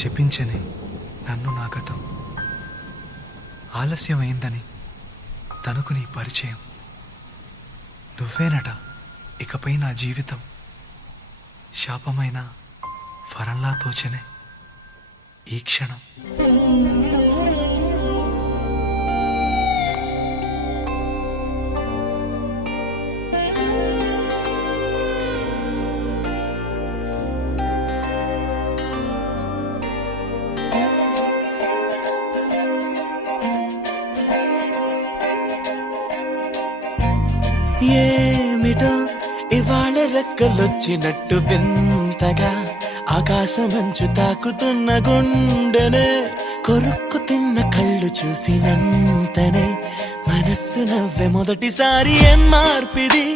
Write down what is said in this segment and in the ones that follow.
శపించని నన్ను నా గతం, ఆలస్యమైందని తనకు నీ పరిచయం. నువ్వేనట ఇకపై నా జీవితం, శాపమైన వరంలా తోచనే ఈ క్షణం. ఏమిటో ఇవాళ రెక్కలొచ్చినట్టు వింతగా ఆకాశమంచు తాకుతున్న గుండెనే, కొరుక్కు తిన్న కళ్ళు చూసినంతనే మనస్సు నవ్వే మొదటిసారి. ఏం మార్పిది,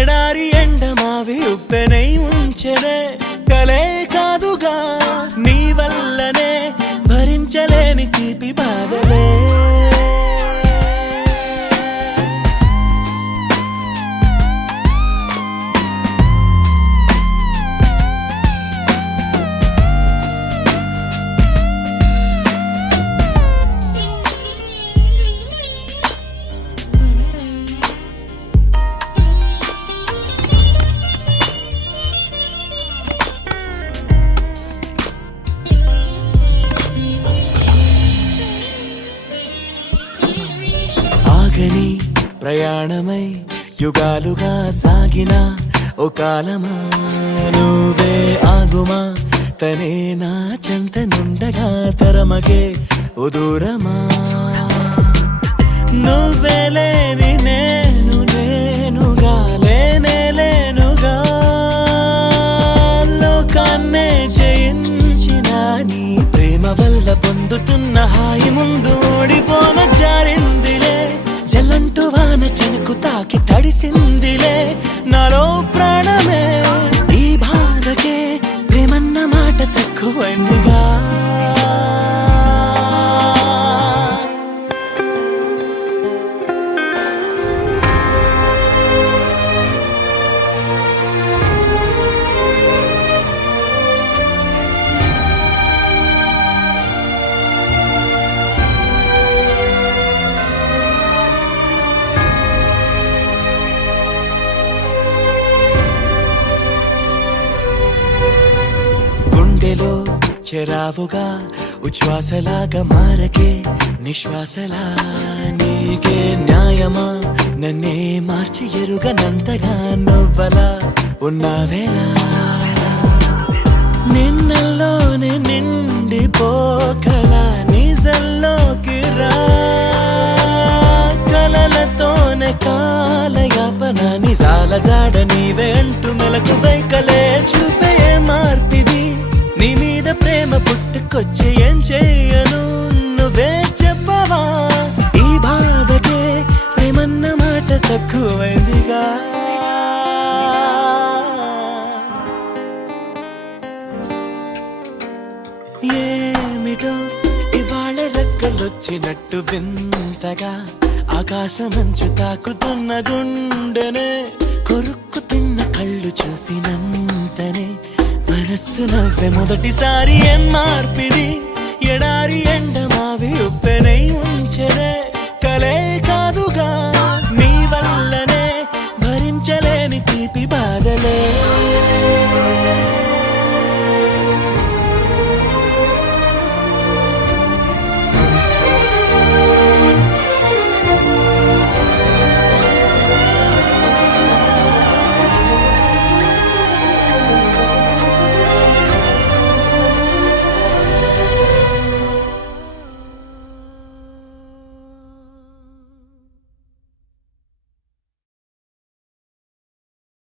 ఎడారి ఎండమావి ఉప్పెనై ఉంచెనే, కలే కాదుగా నీ వల్లనే భరించలేని తీపి బాధలే. ఆగని ప్రయాణమై యుగాలుగా సాగిన ఓ కాలమా, నువ్వే ఆగుమా తనే నా చెంత నుండగా తరమగే ఓ దూరమా. నువ్వే లేని నేను నేనుగా లేనే లేనుగా, లోకాన్నే జయించిన నీ ప్రేమ వల్ల పొందుతున్న హాయి ముందు ఓడిపోన జారిందిలే. జల్లంటూ వాన చెనుకు తాకి తడిసిందిలే నాలో ప్రాణమే, ఈ బాధకే ప్రేమన్న మాట తక్కువైందిగా. గుండెలో చెరావుగా ఉచ్ఛ్వాసలాగా మారకే నిశ్వాసలా, నీకే న్యాయమా నన్నే మార్చి ఎరుగనంతగా నువ్వలా ఉన్నావేళ. నిన్నల్లోనే నిండిపోకలా నిజల్లోకి రా, కలలతోనే కాలయాపన నిజాల జాడ నీవే అంటూ మెలకు వైకలే చూపే మార్పిది. నీ మీద ప్రేమ పుట్టుకొచ్చి ఏం చెయ్యను నువ్వే చెప్పవా, ఈ బాధకే ప్రేమన్న మాట తక్కువైందిగా. ఏమిటో ఇవాళ రెక్కలొచ్చినట్టు వింతగా ఆకాశమంచు తాకుతున్న గుండెనే, కొరుక్కు తిన్న కళ్ళు చూసినంతనే మనస్సు నవ్వే మొదటిసారి. ఏం మార్పిది, ఎడారి ఎండమావి ఉప్పెనై ఉంచెనే, కలే కాదుగా నీ వల్లనే భరించలేని తీపి బాధలే.